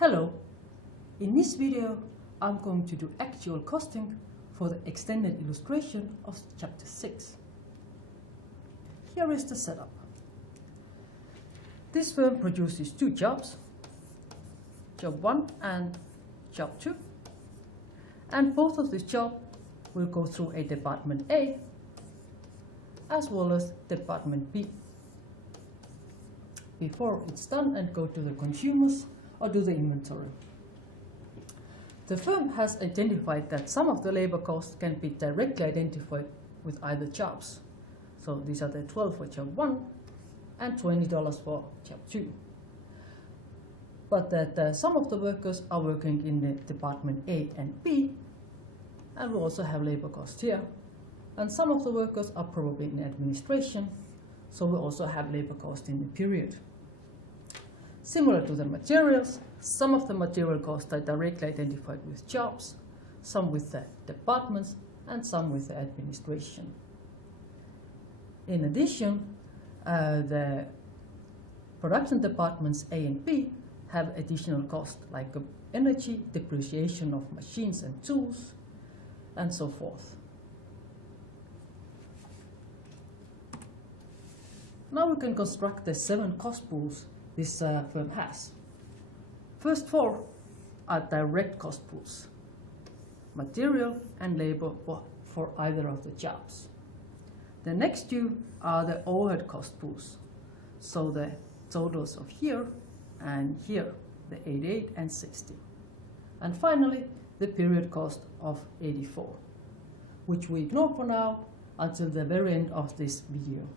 Hello, in this video I'm going to do actual costing for the extended illustration of chapter 6. Here is the setup. This firm produces two jobs, job 1 and job 2, and both of these jobs will go through a department A as well as department B before it's done and go to the consumers or do the inventory. The firm has identified that some of the labor costs can be directly identified with either jobs. So these are the $12 for job 1 and $20 for job 2. But that some of the workers are working in the department A and B, and we also have labor costs here. And some of the workers are probably in administration, so we also have labor costs in the period. Similar to the materials, some of the material costs are directly identified with jobs, some with the departments, and some with the administration. In addition, the production departments A and B have additional costs like energy, depreciation of machines and tools, and so forth. Now we can construct the 7 cost pools this firm has. First 4 are direct cost pools, material and labor for either of the jobs. The next 2 are the overhead cost pools, so the totals of here and here, the 88 and 60. And finally, the period cost of 84, which we ignore for now until the very end of this video.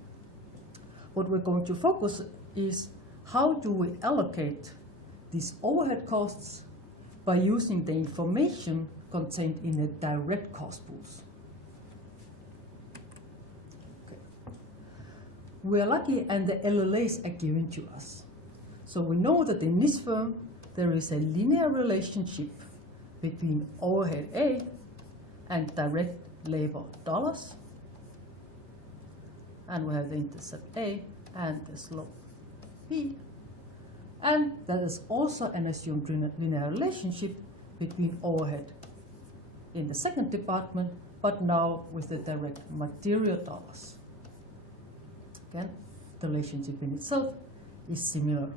What we're going to focus is how do we allocate these overhead costs by using the information contained in the direct cost pools. Okay. We are lucky and the LLAs are given to us. So we know that in this firm there is a linear relationship between overhead A and direct labor dollars. And we have the intercept A and the slope B. And that is also an assumed linear relationship between overhead in the second department, but now with the direct material dollars. Again, the relationship in itself is similar.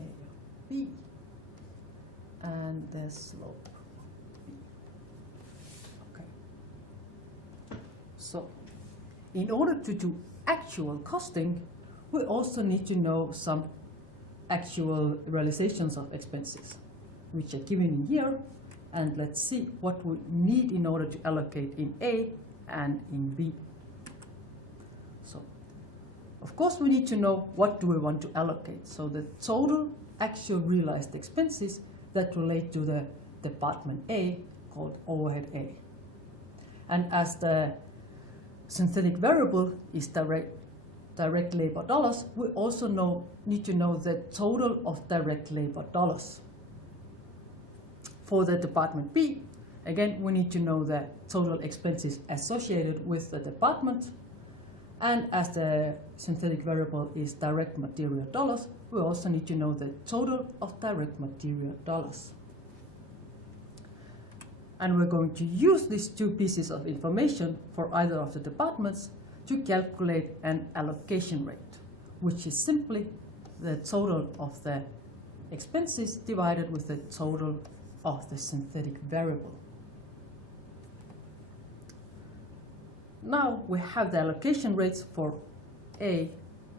A, B, and the slope B. Okay. So, in order to do actual costing, we also need to know some actual realizations of expenses, which are given in here, and let's see what we need in order to allocate in A and in B. So, of course, we need to know what do we want to allocate. So the total actual realized expenses that relate to the department A, called overhead A. And as the synthetic variable is direct labor dollars, we also need to know the total of direct labor dollars. For the department B, again, we need to know the total expenses associated with the department. And as the synthetic variable is direct material dollars, we also need to know the total of direct material dollars. And we're going to use these 2 pieces of information for either of the departments to calculate an allocation rate, which is simply the total of the expenses divided with the total of the synthetic variable. Now we have the allocation rates for A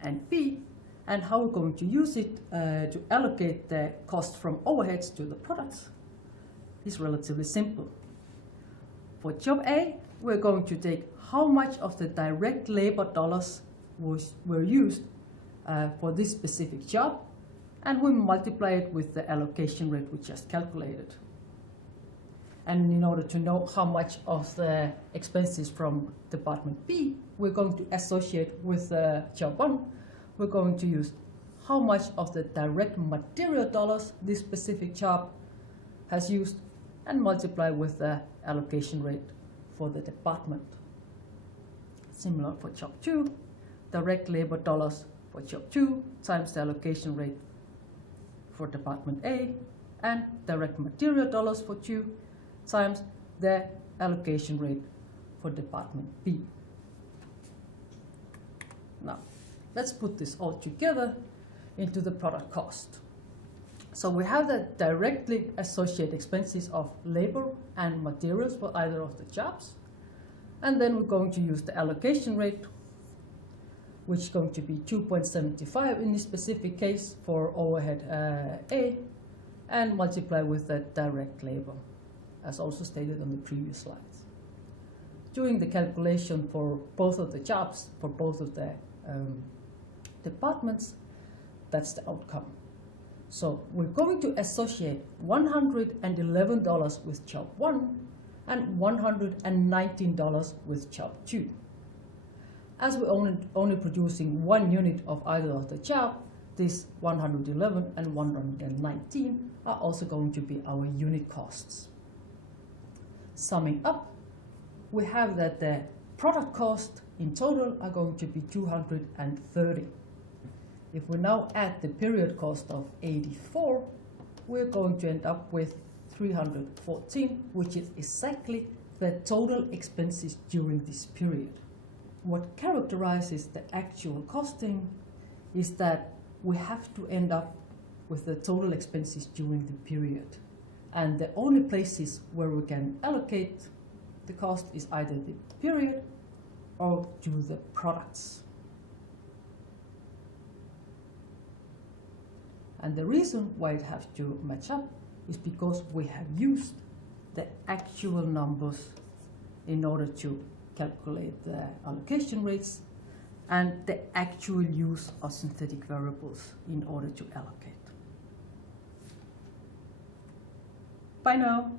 and B, and how we're going to use it to allocate the cost from overheads to the products is relatively simple. For job A, we're going to take how much of the direct labor dollars were used for this specific job, and we multiply it with the allocation rate we just calculated. And in order to know how much of the expenses from department B we're going to associate with job 1, we're going to use how much of the direct material dollars this specific job has used and multiply with the allocation rate for the department. Similar for job 2, direct labor dollars for job 2 times the allocation rate for department A and direct material dollars for 2 times the allocation rate for department B. Now, let's put this all together into the product cost. So we have the directly associated expenses of labor and materials for either of the jobs. And then we're going to use the allocation rate, which is going to be 2.75 in this specific case for overhead A, and multiply with the direct labor, as also stated on the previous slides. Doing the calculation for both of the jobs, for both of the departments, that's the outcome. So we're going to associate $111 with job 1 and $119 with job 2. As we're only producing 1 unit of either of the job, this 111 and 119 are also going to be our unit costs. Summing up, we have that the product cost in total are going to be 230. If we now add the period cost of 84, we're going to end up with 314, which is exactly the total expenses during this period. What characterizes the actual costing is that we have to end up with the total expenses during the period. And the only places where we can allocate the cost is either the period or to the products. And the reason why it has to match up is because we have used the actual numbers in order to calculate the allocation rates and the actual use of synthetic variables in order to allocate. Bye now.